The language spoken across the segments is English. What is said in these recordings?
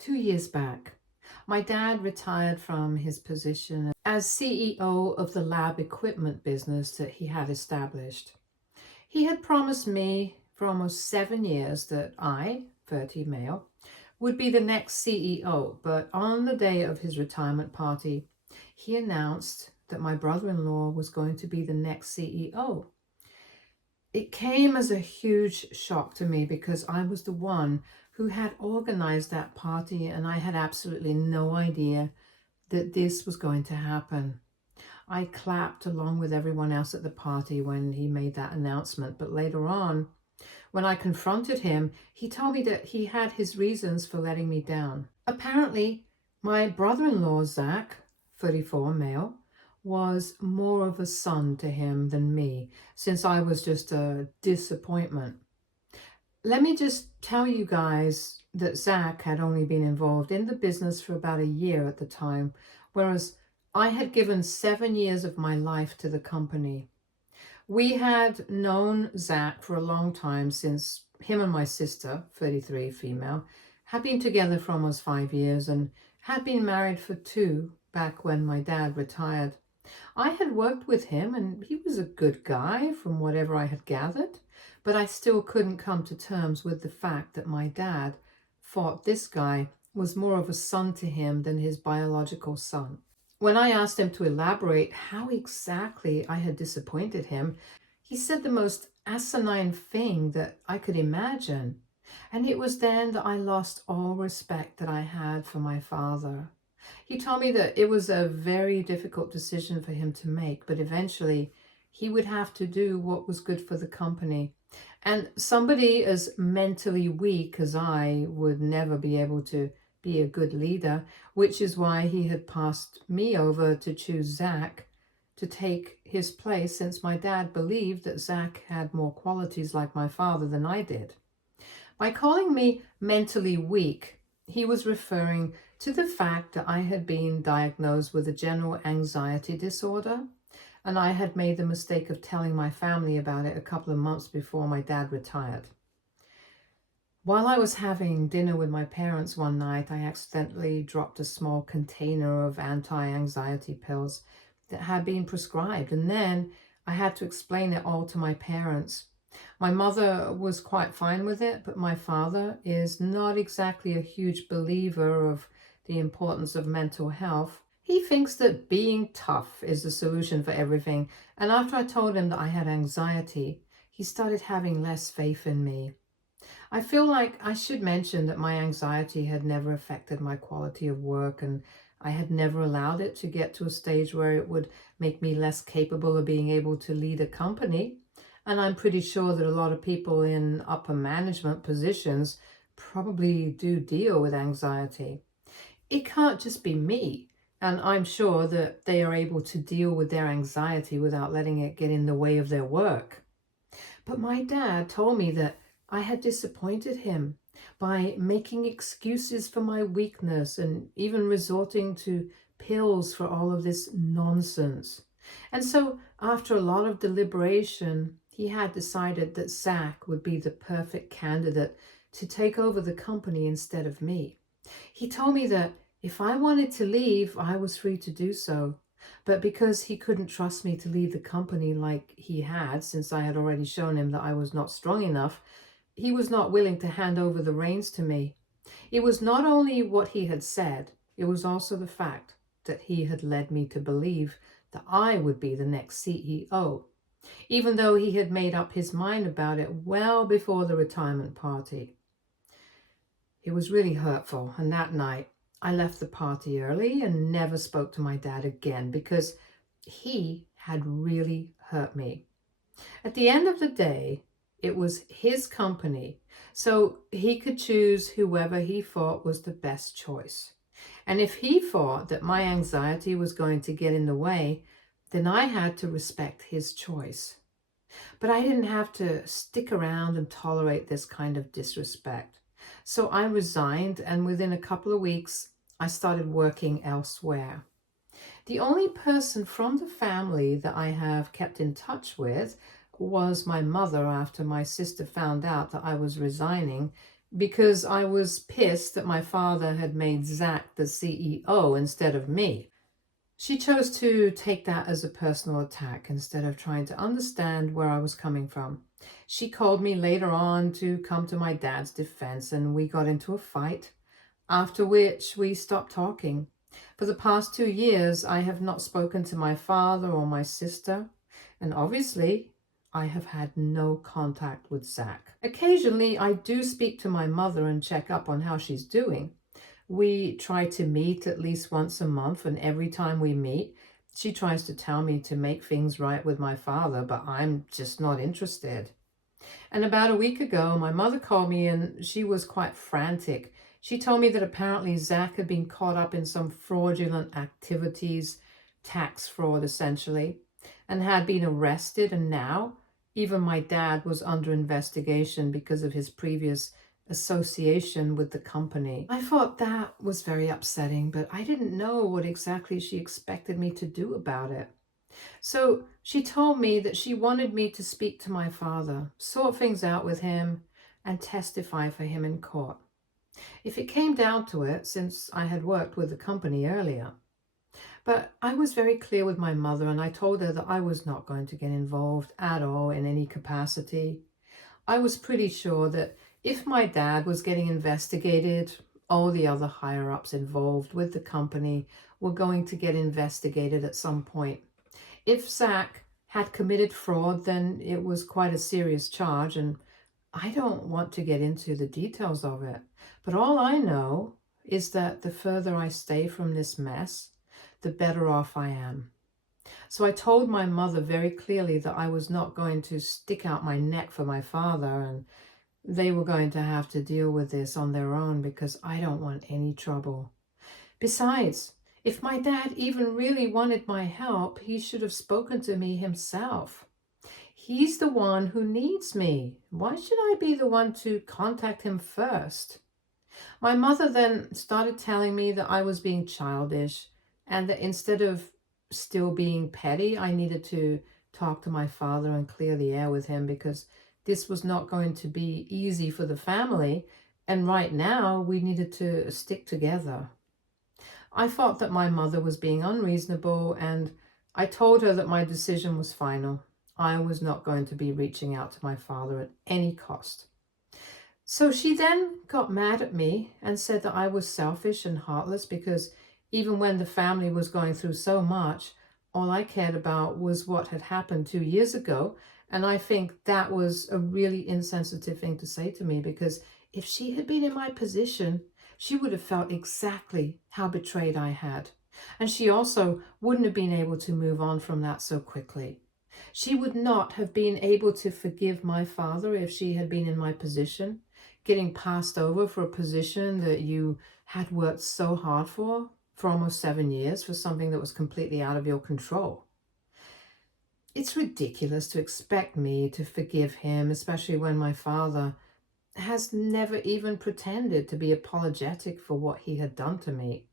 2 years back, my dad retired from his position as CEO of the lab equipment business that he had established. He had promised me for almost 7 years that I, 30 male, would be the next CEO, but on the day of his retirement party, he announced that my brother-in-law was going to be the next CEO. It came as a huge shock to me because I was the one who had organized that party and I had absolutely no idea that this was going to happen. I clapped along with everyone else at the party when he made that announcement, but later on, when I confronted him, he told me that he had his reasons for letting me down. Apparently, my brother-in-law, Zach, 34 male, was more of a son to him than me, since I was just a disappointment. Let me just tell you guys that Zach had only been involved in the business for about a year at the time, whereas I had given 7 years of my life to the company. We had known Zach for a long time, since him and my sister, 33 female, had been together for almost 5 years and had been married for 2 back when my dad retired. I had worked with him and he was a good guy from whatever I had gathered, but I still couldn't come to terms with the fact that my dad thought this guy was more of a son to him than his biological son. When I asked him to elaborate how exactly I had disappointed him, he said the most asinine thing that I could imagine. And it was then that I lost all respect that I had for my father. He told me that it was a very difficult decision for him to make, but eventually he would have to do what was good for the company. And somebody as mentally weak as I would never be able to be a good leader, which is why he had passed me over to choose Zach to take his place, since my dad believed that Zach had more qualities like my father than I did. By calling me mentally weak, he was referring to the fact that I had been diagnosed with a general anxiety disorder, and I had made the mistake of telling my family about it a couple of months before my dad retired. While I was having dinner with my parents one night, I accidentally dropped a small container of anti-anxiety pills that had been prescribed, and then I had to explain it all to my parents. My mother was quite fine with it, but my father is not exactly a huge believer of the importance of mental health. He thinks that being tough is the solution for everything, and after I told him that I had anxiety, he started having less faith in me. I feel like I should mention that my anxiety had never affected my quality of work, and I had never allowed it to get to a stage where it would make me less capable of being able to lead a company. And I'm pretty sure that a lot of people in upper management positions probably do deal with anxiety. It can't just be me, and I'm sure that they are able to deal with their anxiety without letting it get in the way of their work. But my dad told me that I had disappointed him by making excuses for my weakness and even resorting to pills for all of this nonsense. And so, after a lot of deliberation, he had decided that Zach would be the perfect candidate to take over the company instead of me. He told me that if I wanted to leave, I was free to do so. But because he couldn't trust me to lead the company like he had, since I had already shown him that I was not strong enough, he was not willing to hand over the reins to me. It was not only what he had said, it was also the fact that he had led me to believe that I would be the next CEO, even though he had made up his mind about it well before the retirement party. It was really hurtful, and that night I left the party early and never spoke to my dad again because he had really hurt me. At the end of the day, it was his company, so he could choose whoever he thought was the best choice. And if he thought that my anxiety was going to get in the way, then I had to respect his choice. But I didn't have to stick around and tolerate this kind of disrespect. So I resigned, and within a couple of weeks, I started working elsewhere. The only person from the family that I have kept in touch with was my mother after my sister found out that I was resigning, because I was pissed that my father had made Zach the CEO instead of me. She chose to take that as a personal attack instead of trying to understand where I was coming from. She called me later on to come to my dad's defense, and we got into a fight, after which we stopped talking. For the past 2 years, I have not spoken to my father or my sister, and obviously, I have had no contact with Zach. Occasionally, I do speak to my mother and check up on how she's doing. We try to meet at least once a month, and every time we meet, she tries to tell me to make things right with my father, but I'm just not interested. And about a week ago, my mother called me and she was quite frantic. She told me that apparently Zach had been caught up in some fraudulent activities, tax fraud essentially, and had been arrested. And now even my dad was under investigation because of his previous association with the company. I thought that was very upsetting, but I didn't know what exactly she expected me to do about it. So she told me that she wanted me to speak to my father, sort things out with him, and testify for him in court. If it came down to it, since I had worked with the company earlier. But I was very clear with my mother, and I told her that I was not going to get involved at all in any capacity. I was pretty sure that if my dad was getting investigated, all the other higher ups involved with the company were going to get investigated at some point. If Zach had committed fraud, then it was quite a serious charge, and I don't want to get into the details of it. But all I know is that the further I stay from this mess, the better off I am. So I told my mother very clearly that I was not going to stick out my neck for my father, and they were going to have to deal with this on their own because I don't want any trouble. Besides, if my dad even really wanted my help, he should have spoken to me himself. He's the one who needs me. Why should I be the one to contact him first? My mother then started telling me that I was being childish and that instead of still being petty, I needed to talk to my father and clear the air with him because this was not going to be easy for the family. And right now, we needed to stick together. I thought that my mother was being unreasonable, and I told her that my decision was final. I was not going to be reaching out to my father at any cost. So she then got mad at me and said that I was selfish and heartless because even when the family was going through so much, all I cared about was what had happened 2 years ago. And I think that was a really insensitive thing to say to me because if she had been in my position, she would have felt exactly how betrayed I had. And she also wouldn't have been able to move on from that so quickly. She would not have been able to forgive my father if she had been in my position, getting passed over for a position that you had worked so hard for almost 7 years, for something that was completely out of your control. It's ridiculous to expect me to forgive him, especially when my father has never even pretended to be apologetic for what he had done to me.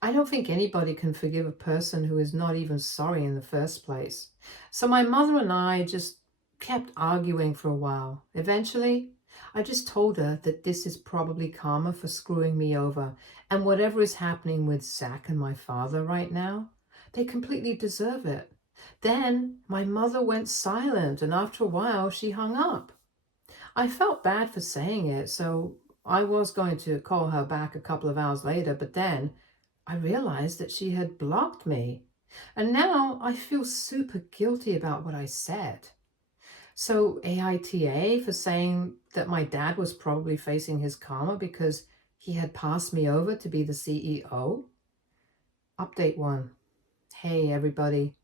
I don't think anybody can forgive a person who is not even sorry in the first place. So my mother and I just kept arguing for a while. Eventually, I just told her that this is probably karma for screwing me over, and whatever is happening with Zach and my father right now, they completely deserve it. Then my mother went silent, and after a while, she hung up. I felt bad for saying it, so I was going to call her back a couple of hours later, but then I realized that she had blocked me. And now I feel super guilty about what I said. So AITA for saying that my dad was probably facing his karma because he had passed me over to be the CEO. Update 1. Hey everybody.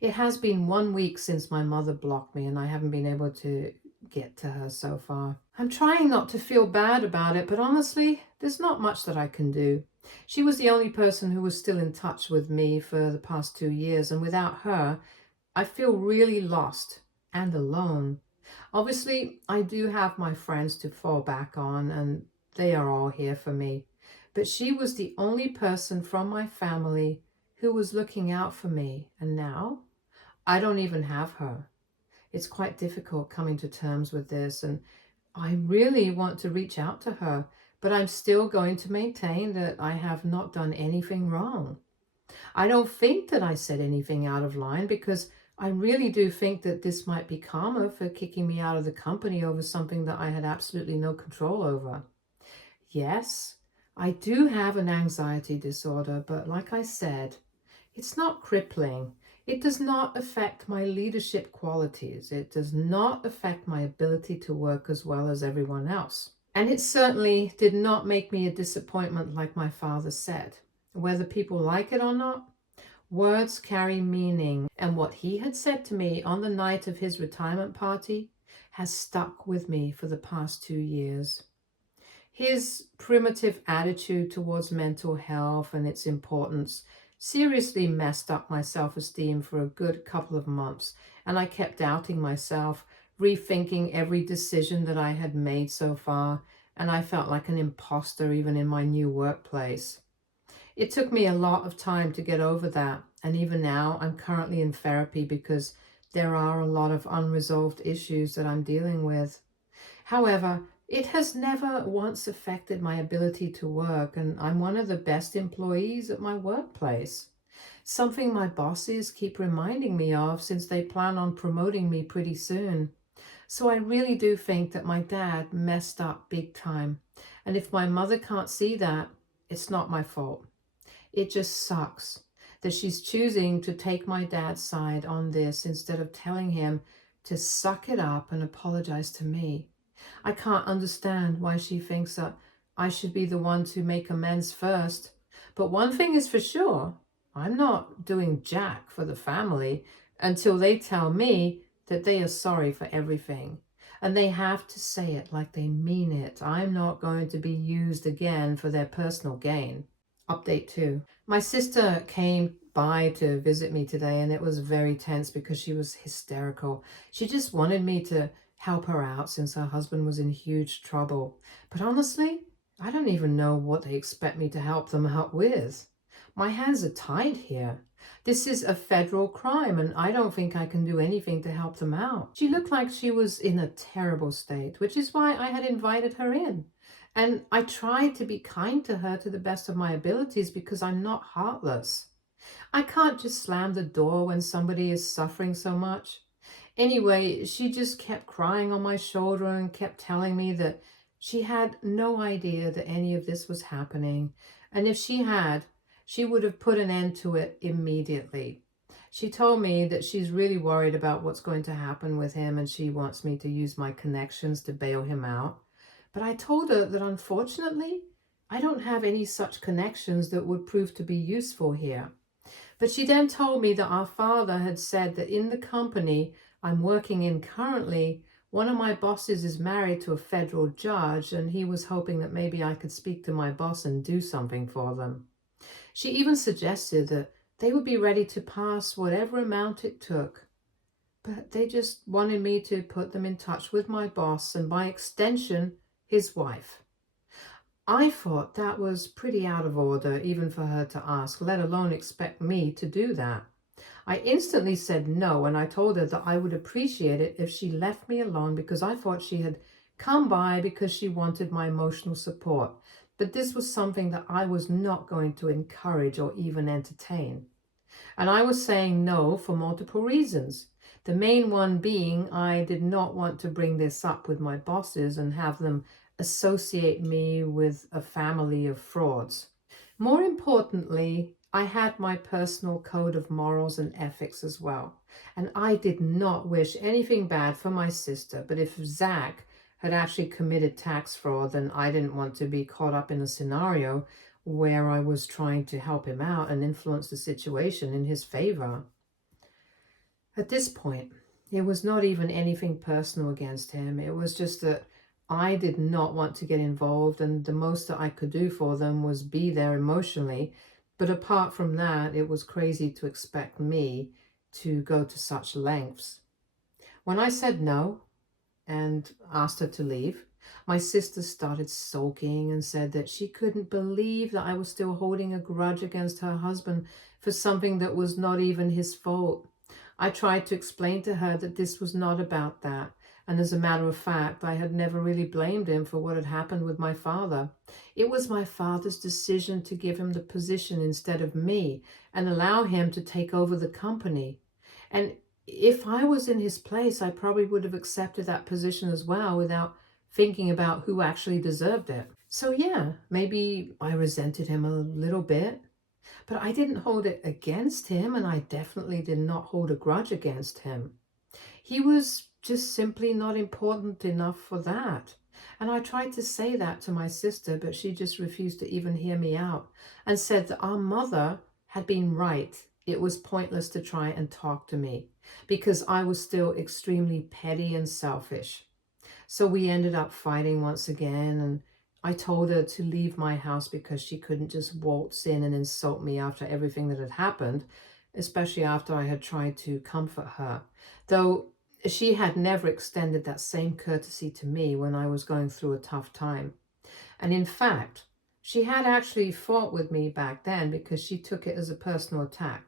It has been 1 week since my mother blocked me and I haven't been able to get to her so far. I'm trying not to feel bad about it, but honestly, there's not much that I can do. She was the only person who was still in touch with me for the past 2 years, and without her, I feel really lost and alone. Obviously, I do have my friends to fall back on, and they are all here for me. But she was the only person from my family who was looking out for me, and now I don't even have her. It's quite difficult coming to terms with this, and I really want to reach out to her, but I'm still going to maintain that I have not done anything wrong. I don't think that I said anything out of line because I really do think that this might be karma for kicking me out of the company over something that I had absolutely no control over. Yes, I do have an anxiety disorder, but like I said, it's not crippling. It does not affect my leadership qualities. It does not affect my ability to work as well as everyone else. And it certainly did not make me a disappointment like my father said. Whether people like it or not, words carry meaning. And what he had said to me on the night of his retirement party has stuck with me for the past 2 years. His primitive attitude towards mental health and its importance seriously messed up my self-esteem for a good couple of months, and I kept doubting myself, rethinking every decision that I had made so far, and I felt like an imposter even in my new workplace. It took me a lot of time to get over that, and even now I'm currently in therapy because there are a lot of unresolved issues that I'm dealing with. However, it has never once affected my ability to work, and I'm one of the best employees at my workplace. Something my bosses keep reminding me of since they plan on promoting me pretty soon. So I really do think that my dad messed up big time. And if my mother can't see that, it's not my fault. It just sucks that she's choosing to take my dad's side on this instead of telling him to suck it up and apologize to me. I can't understand why she thinks that I should be the one to make amends first. But one thing is for sure, I'm not doing jack for the family until they tell me that they are sorry for everything. And they have to say it like they mean it. I'm not going to be used again for their personal gain. Update 2. My sister came by to visit me today, and it was very tense because she was hysterical. She just wanted me to help her out since her husband was in huge trouble. But honestly, I don't even know what they expect me to help them out with. My hands are tied here. This is a federal crime, and I don't think I can do anything to help them out. She looked like she was in a terrible state, which is why I had invited her in. And I tried to be kind to her to the best of my abilities because I'm not heartless. I can't just slam the door when somebody is suffering so much. Anyway, she just kept crying on my shoulder and kept telling me that she had no idea that any of this was happening. And if she had, she would have put an end to it immediately. She told me that she's really worried about what's going to happen with him and she wants me to use my connections to bail him out. But I told her that unfortunately, I don't have any such connections that would prove to be useful here. But she then told me that our father had said that in the company I'm working in currently, one of my bosses is married to a federal judge, and he was hoping that maybe I could speak to my boss and do something for them. She even suggested that they would be ready to pass whatever amount it took. But they just wanted me to put them in touch with my boss and by extension, his wife. I thought that was pretty out of order even for her to ask, let alone expect me to do that. I instantly said no, and I told her that I would appreciate it if she left me alone because I thought she had come by because she wanted my emotional support. But this was something that I was not going to encourage or even entertain. And I was saying no for multiple reasons. The main one being I did not want to bring this up with my bosses and have them associate me with a family of frauds. More importantly, I had my personal code of morals and ethics as well. And I did not wish anything bad for my sister, but if Zach had actually committed tax fraud, then I didn't want to be caught up in a scenario where I was trying to help him out and influence the situation in his favor. At this point, it was not even anything personal against him. It was just that I did not want to get involved, and the most that I could do for them was be there emotionally. But apart from that, it was crazy to expect me to go to such lengths. When I said no and asked her to leave, my sister started sulking and said that she couldn't believe that I was still holding a grudge against her husband for something that was not even his fault. I tried to explain to her that this was not about that, And as a matter of fact, I had never really blamed him for what had happened with my father. It was my father's decision to give him the position instead of me and allow him to take over the company. And if I was in his place, I probably would have accepted that position as well without thinking about who actually deserved it. So yeah, maybe I resented him a little bit, but I didn't hold it against him, and I definitely did not hold a grudge against him. He was just simply not important enough for that. And I tried to say that to my sister, but she just refused to even hear me out and said that our mother had been right. It was pointless to try and talk to me because I was still extremely petty and selfish. So we ended up fighting once again, and I told her to leave my house because she couldn't just waltz in and insult me after everything that had happened, especially after I had tried to comfort her. Though she had never extended that same courtesy to me when I was going through a tough time. And in fact, she had actually fought with me back then because she took it as a personal attack.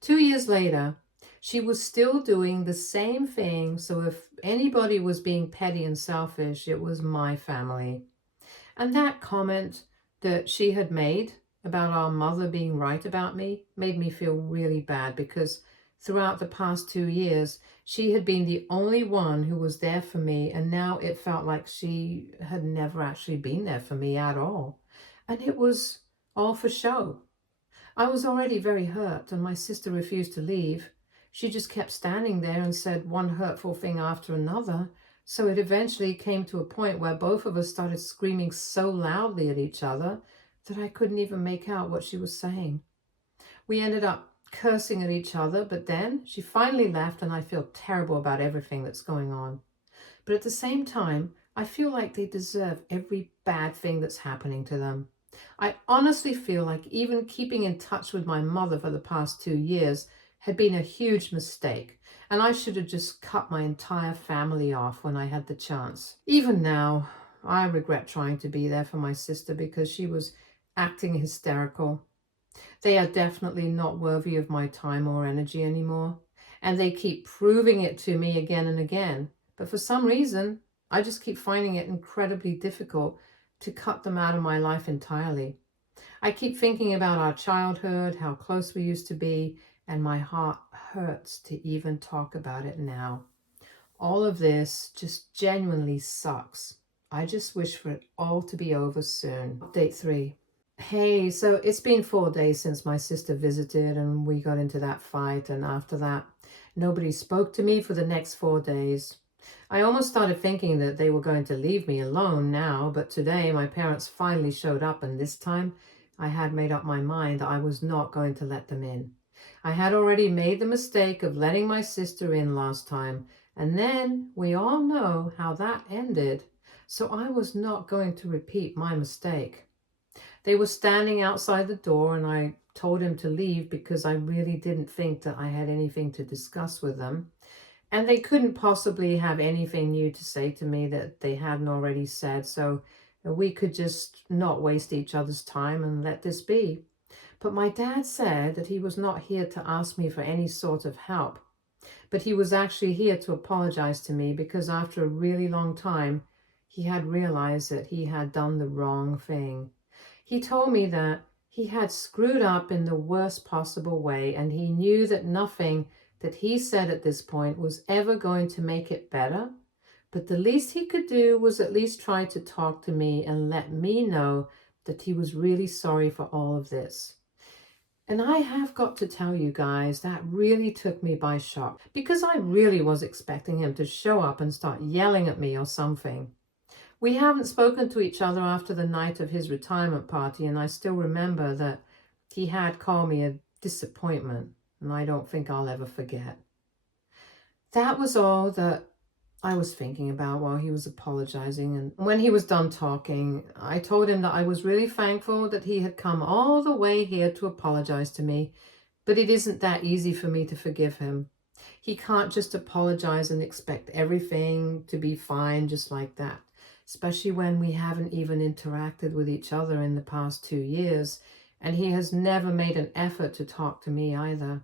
2 years later, she was still doing the same thing, so if anybody was being petty and selfish, it was my family. And that comment that she had made about our mother being right about me made me feel really bad because throughout the past 2 years, she had been the only one who was there for me, and now it felt like she had never actually been there for me at all. And it was all for show. I was already very hurt, and my sister refused to leave. She just kept standing there and said one hurtful thing after another. So it eventually came to a point where both of us started screaming so loudly at each other that I couldn't even make out what she was saying. We ended up cursing at each other, but then she finally left, and I feel terrible about everything that's going on. But at the same time, I feel like they deserve every bad thing that's happening to them. I honestly feel like even keeping in touch with my mother for the past 2 years had been a huge mistake, and I should have just cut my entire family off when I had the chance. Even now, I regret trying to be there for my sister because she was acting hysterical. They are definitely not worthy of my time or energy anymore, and they keep proving it to me again and again. But for some reason, I just keep finding it incredibly difficult to cut them out of my life entirely. I keep thinking about our childhood, how close we used to be, and my heart hurts to even talk about it now. All of this just genuinely sucks. I just wish for it all to be over soon. Update 3. Hey, so it's been 4 days since my sister visited and we got into that fight, and after that, nobody spoke to me for the next 4 days. I almost started thinking that they were going to leave me alone now, but today my parents finally showed up, and this time I had made up my mind that I was not going to let them in. I had already made the mistake of letting my sister in last time, and then we all know how that ended, so I was not going to repeat my mistake. They were standing outside the door, and I told him to leave because I really didn't think that I had anything to discuss with them. And they couldn't possibly have anything new to say to me that they hadn't already said, so we could just not waste each other's time and let this be. But my dad said that he was not here to ask me for any sort of help, but he was actually here to apologize to me because after a really long time, he had realized that he had done the wrong thing. He told me that he had screwed up in the worst possible way, and he knew that nothing that he said at this point was ever going to make it better, but the least he could do was at least try to talk to me and let me know that he was really sorry for all of this. And I have got to tell you guys, that really took me by shock because I really was expecting him to show up and start yelling at me or something. We haven't spoken to each other after the night of his retirement party, and I still remember that he had called me a disappointment, and I don't think I'll ever forget. That was all that I was thinking about while he was apologizing, and when he was done talking, I told him that I was really thankful that he had come all the way here to apologize to me, but it isn't that easy for me to forgive him. He can't just apologize and expect everything to be fine just like that, especially when we haven't even interacted with each other in the past 2 years, and he has never made an effort to talk to me either.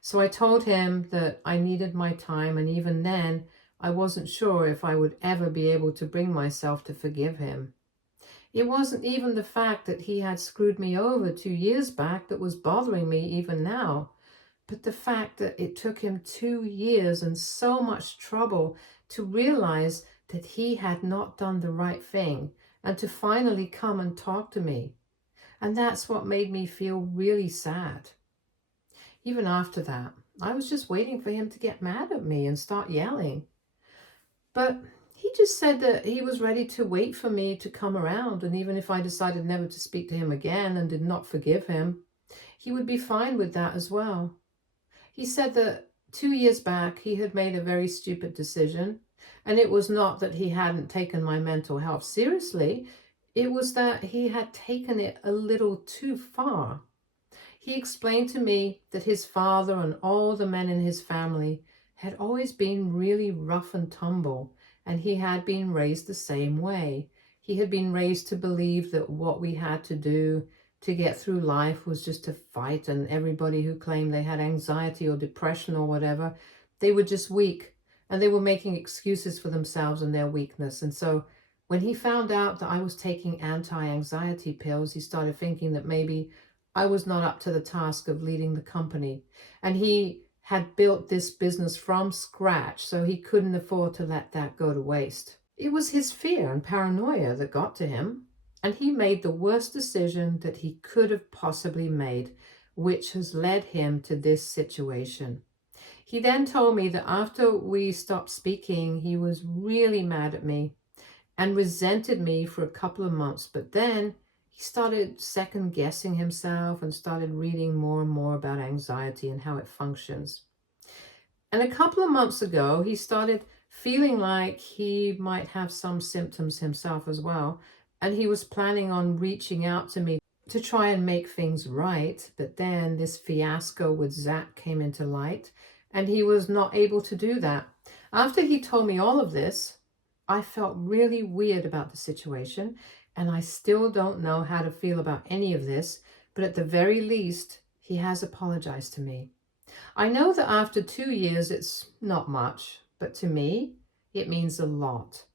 So I told him that I needed my time, and even then, I wasn't sure if I would ever be able to bring myself to forgive him. It wasn't even the fact that he had screwed me over 2 years back that was bothering me even now, but the fact that it took him 2 years and so much trouble to realize that he had not done the right thing and to finally come and talk to me. And that's what made me feel really sad. Even after that, I was just waiting for him to get mad at me and start yelling. But he just said that he was ready to wait for me to come around, and even if I decided never to speak to him again and did not forgive him, he would be fine with that as well. He said that 2 years back he had made a very stupid decision, and it was not that he hadn't taken my mental health seriously, it was that he had taken it a little too far. He explained to me that his father and all the men in his family had always been really rough and tumble, and he had been raised the same way. He had been raised to believe that what we had to do to get through life was just to fight, and everybody who claimed they had anxiety or depression or whatever, they were just weak, and they were making excuses for themselves and their weakness. And so when he found out that I was taking anti-anxiety pills, he started thinking that maybe I was not up to the task of leading the company. And he had built this business from scratch, so he couldn't afford to let that go to waste. It was his fear and paranoia that got to him, and he made the worst decision that he could have possibly made, which has led him to this situation. He then told me that after we stopped speaking, he was really mad at me and resented me for a couple of months, but then he started second guessing himself and started reading more and more about anxiety and how it functions. And a couple of months ago, he started feeling like he might have some symptoms himself as well. And he was planning on reaching out to me to try and make things right. But then this fiasco with Zach came into light, and he was not able to do that. After he told me all of this, I felt really weird about the situation. And I still don't know how to feel about any of this, but at the very least, he has apologized to me. I know that after 2 years, it's not much, but to me, it means a lot.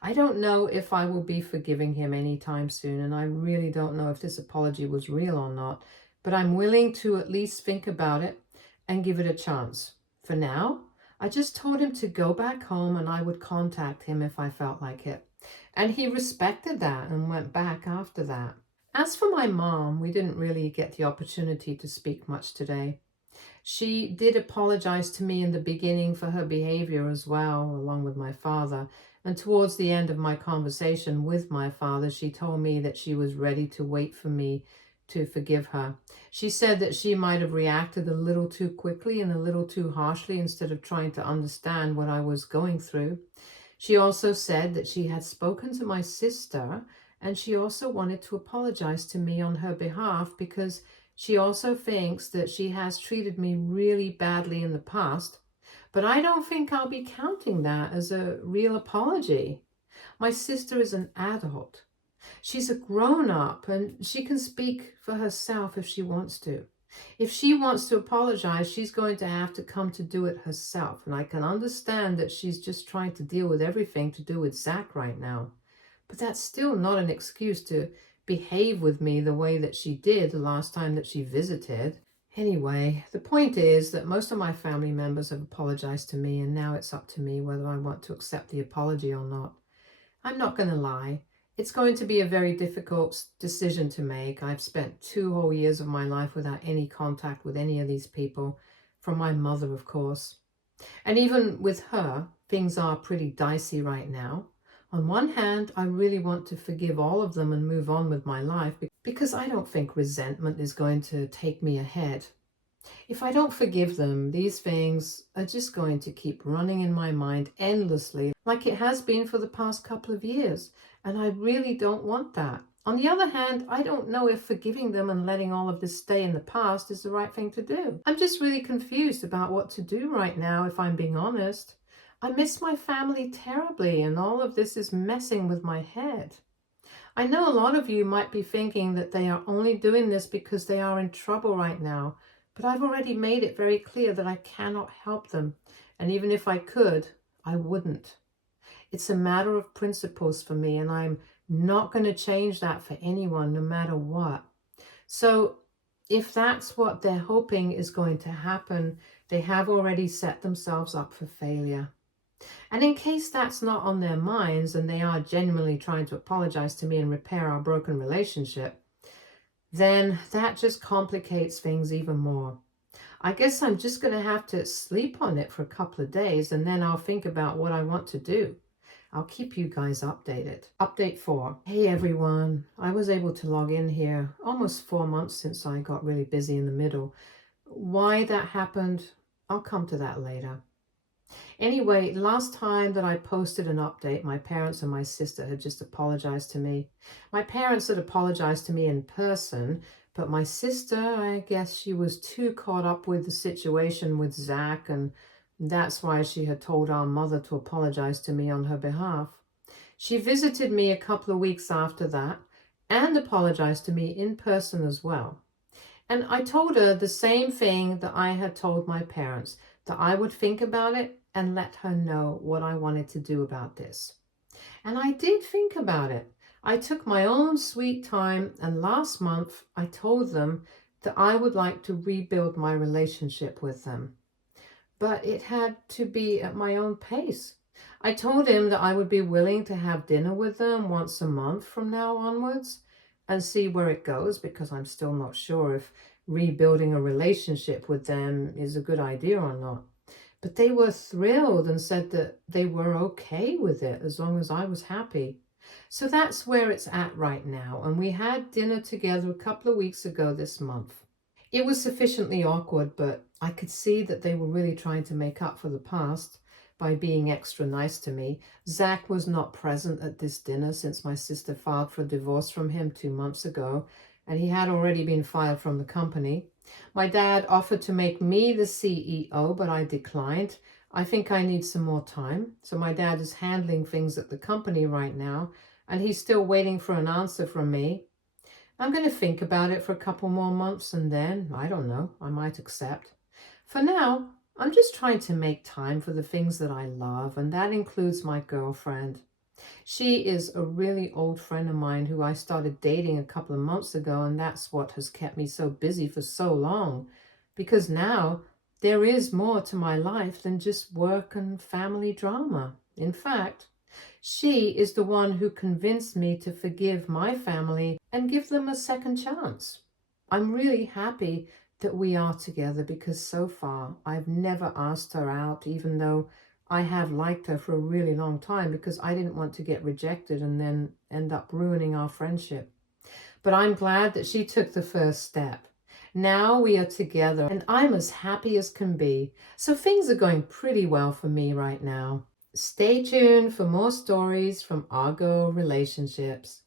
I don't know if I will be forgiving him anytime soon, and I really don't know if this apology was real or not, but I'm willing to at least think about it and give it a chance. For now, I just told him to go back home and I would contact him if I felt like it. And he respected that and went back after that. As for my mom, we didn't really get the opportunity to speak much today. She did apologize to me in the beginning for her behavior as well, along with my father. And towards the end of my conversation with my father, she told me that she was ready to wait for me to forgive her. She said that she might have reacted a little too quickly and a little too harshly instead of trying to understand what I was going through. She also said that she had spoken to my sister, and she also wanted to apologize to me on her behalf because she also thinks that she has treated me really badly in the past, but I don't think I'll be counting that as a real apology. My sister is an adult. She's a grown-up, and she can speak for herself if she wants to. If she wants to apologize, she's going to have to come to do it herself. And I can understand that she's just trying to deal with everything to do with Zach right now. But that's still not an excuse to behave with me the way that she did the last time that she visited. Anyway, the point is that most of my family members have apologized to me, and now it's up to me whether I want to accept the apology or not. I'm not going to lie. It's going to be a very difficult decision to make. I've spent 2 whole years of my life without any contact with any of these people, from my mother, of course. And even with her, things are pretty dicey right now. On one hand, I really want to forgive all of them and move on with my life because I don't think resentment is going to take me ahead. If I don't forgive them, these things are just going to keep running in my mind endlessly, like it has been for the past couple of years, and I really don't want that. On the other hand, I don't know if forgiving them and letting all of this stay in the past is the right thing to do. I'm just really confused about what to do right now, if I'm being honest. I miss my family terribly, and all of this is messing with my head. I know a lot of you might be thinking that they are only doing this because they are in trouble right now, but I've already made it very clear that I cannot help them. And even if I could, I wouldn't. It's a matter of principles for me, and I'm not going to change that for anyone, no matter what. So if that's what they're hoping is going to happen, they have already set themselves up for failure. And in case that's not on their minds and they are genuinely trying to apologize to me and repair our broken relationship, then that just complicates things even more. I guess I'm just going to have to sleep on it for a couple of days, and then I'll think about what I want to do. I'll keep you guys updated. Update 4. Hey everyone, I was able to log in here almost 4 months since I got really busy in the middle. Why that happened, I'll come to that later. Anyway, last time that I posted an update, my parents and my sister had just apologized to me. My parents had apologized to me in person, but my sister, I guess she was too caught up with the situation with Zach, and that's why she had told our mother to apologize to me on her behalf. She visited me a couple of weeks after that and apologized to me in person as well. And I told her the same thing that I had told my parents, that I would think about it and let her know what I wanted to do about this. And I did think about it. I took my own sweet time, and last month I told them that I would like to rebuild my relationship with them. But it had to be at my own pace. I told him that I would be willing to have dinner with them once a month from now onwards and see where it goes, because I'm still not sure if rebuilding a relationship with them is a good idea or not. But they were thrilled and said that they were okay with it as long as I was happy. So that's where it's at right now. And we had dinner together a couple of weeks ago this month. It was sufficiently awkward, but I could see that they were really trying to make up for the past by being extra nice to me. Zach was not present at this dinner since my sister filed for divorce from him 2 months ago, and he had already been fired from the company. My dad offered to make me the CEO, but I declined. I think I need some more time. So my dad is handling things at the company right now, and he's still waiting for an answer from me. I'm going to think about it for a couple more months, and then, I don't know, I might accept. For now, I'm just trying to make time for the things that I love, and that includes my girlfriend. She is a really old friend of mine who I started dating a couple of months ago, and that's what has kept me so busy for so long, because now there is more to my life than just work and family drama. In fact, she is the one who convinced me to forgive my family and give them a second chance. I'm really happy that we are together, because so far I've never asked her out, even though I have liked her for a really long time, because I didn't want to get rejected and then end up ruining our friendship. But I'm glad that she took the first step. Now we are together and I'm as happy as can be. So things are going pretty well for me right now. Stay tuned for more stories from Argo Relationships.